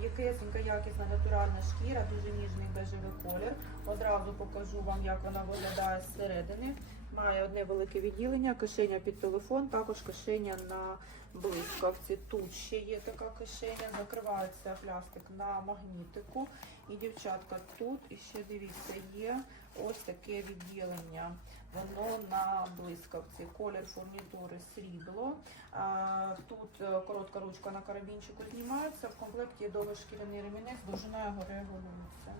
М'якесенька, якісна натуральна шкіра, дуже ніжний бежевий колір. Одразу покажу вам, як вона виглядає зсередини. Має одне велике відділення, кишеня під телефон, також кишеня на блискавці. Тут ще є така кишеня, закривається плястик на магнітику. І дівчатка, тут і ще дивіться, є ось таке відділення. Воно на блискавці. Колір фурнітури срібло. Тут е, коротка ручка на карабінчику знімається. В комплекті довгий шкіряний ремінець, довжина його регулюється.